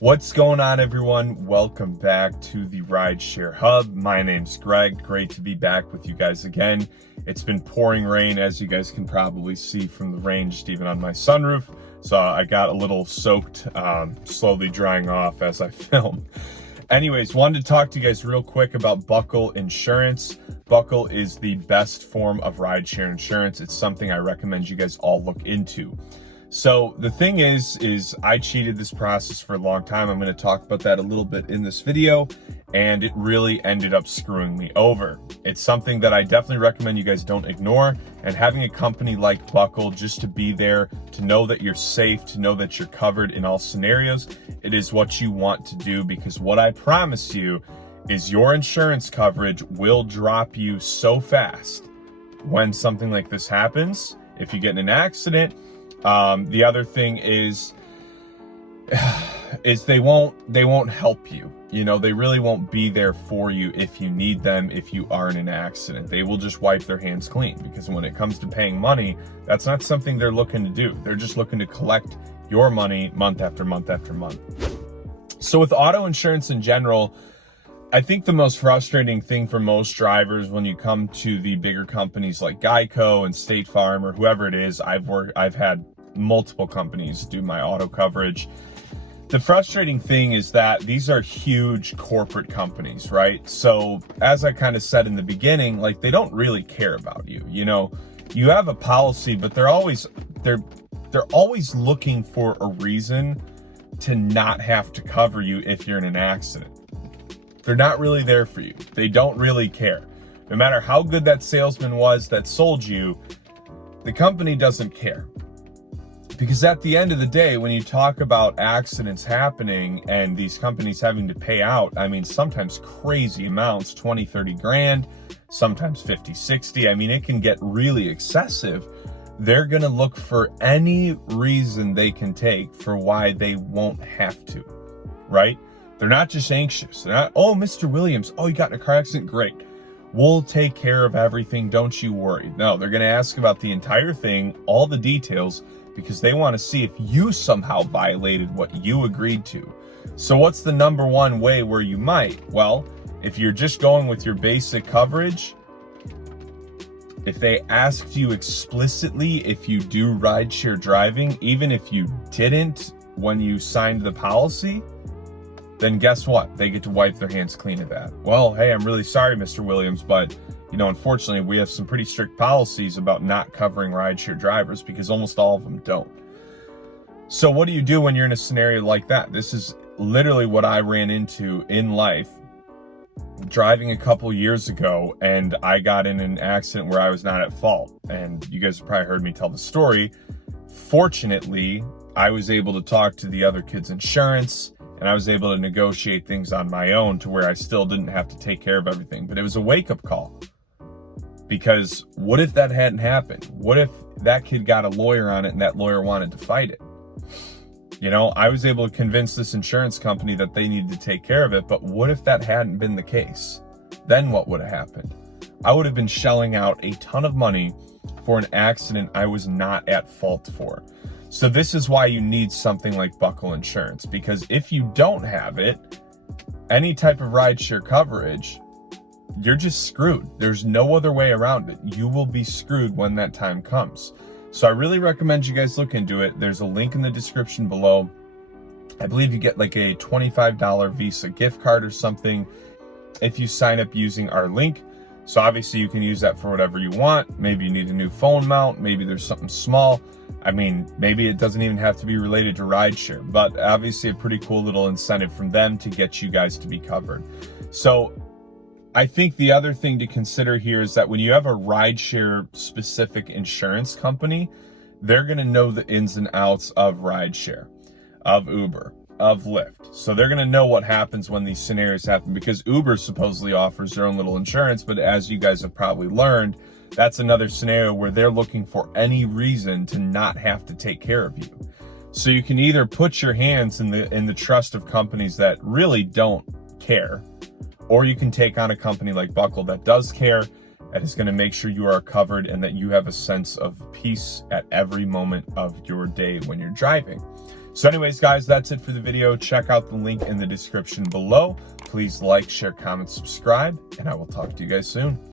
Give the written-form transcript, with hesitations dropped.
What's going on, everyone? Welcome back to the Rideshare Hub. My name's Greg. Great to be back with you guys again. It's been pouring rain, as you guys can probably see from the rain just even on my sunroof. So I got a little soaked, slowly drying off as I film. Anyways, wanted to talk to you guys real quick about Buckle Insurance. Buckle is the best form of rideshare insurance. It's something I recommend you guys all look into. So the thing is I cheated this process for a long time. I'm going to talk about that a little bit in this video, and it really ended up screwing me over. It's something that I definitely recommend you guys don't ignore, and having a company like Buckle just to be there, to know that you're safe, to know that you're covered in all scenarios, it is what you want to do, because what I promise you is your insurance coverage will drop you so fast when something like this happens. If you get in an accident, the other thing is they won't help you. You know, they really won't be there for you if you need them, if you are in an accident. They will just wipe their hands clean, because when it comes to paying money, that's not something they're looking to do. They're just looking to collect your money month after month after month. So with auto insurance in general, I think the most frustrating thing for most drivers when you come to the bigger companies like Geico and State Farm or whoever it is, I've had multiple companies do my auto coverage. The frustrating thing is that these are huge corporate companies, right? So as I kind of said in the beginning, like, they don't really care about you. You know, you have a policy, but they're always looking for a reason to not have to cover you if you're in an accident. They're not really there for you. They don't really care. No matter how good that salesman was that sold you, the company doesn't care. Because at the end of the day, when you talk about accidents happening and these companies having to pay out, I mean, sometimes crazy amounts, 20, 30 grand, sometimes 50, 60. I mean, it can get really excessive. They're going to look for any reason they can take for why they won't have to, right? They're not just anxious. They're not, oh, Mr. Williams, oh, you got in a car accident? Great. We'll take care of everything. Don't you worry. No, they're going to ask about the entire thing, all the details, because they want to see if you somehow violated what you agreed to. So what's the number one way where you might? Well, if you're just going with your basic coverage, if they asked you explicitly if you do rideshare driving, even if you didn't when you signed the policy, then guess what? They get to wipe their hands clean of that. Well, hey, I'm really sorry, Mr. Williams, but, you know, unfortunately, we have some pretty strict policies about not covering rideshare drivers, because almost all of them don't. So what do you do when you're in a scenario like that? This is literally what I ran into in life driving a couple years ago, and I got in an accident where I was not at fault. And you guys have probably heard me tell the story. Fortunately, I was able to talk to the other kid's insurance, and I was able to negotiate things on my own to where I still didn't have to take care of everything. But it was a wake-up call. Because what if that hadn't happened? What if that kid got a lawyer on it and that lawyer wanted to fight it? You know, I was able to convince this insurance company that they needed to take care of it, but what if that hadn't been the case? Then what would have happened? I would have been shelling out a ton of money for an accident I was not at fault for. So this is why you need something like Buckle Insurance, because if you don't have it, any type of rideshare coverage, you're just screwed. There's no other way around it. You will be screwed when that time comes. So I really recommend you guys look into it. There's a link in the description below. I believe you get like a $25 Visa gift card or something if you sign up using our link. So obviously you can use that for whatever you want. Maybe you need a new phone mount. Maybe there's something small. I mean, maybe it doesn't even have to be related to rideshare, but obviously a pretty cool little incentive from them to get you guys to be covered. So I think the other thing to consider here is that when you have a rideshare specific insurance company, they're going to know the ins and outs of rideshare, of Uber, of Lyft. So they're going to know what happens when these scenarios happen, because Uber supposedly offers their own little insurance. But as you guys have probably learned, that's another scenario where they're looking for any reason to not have to take care of you. So you can either put your hands in the trust of companies that really don't care, or you can take on a company like Buckle that does care, and is going to make sure you are covered and that you have a sense of peace at every moment of your day when you're driving. So anyways, guys, that's it for the video. Check out the link in the description below. Please like, share, comment, subscribe, and I will talk to you guys soon.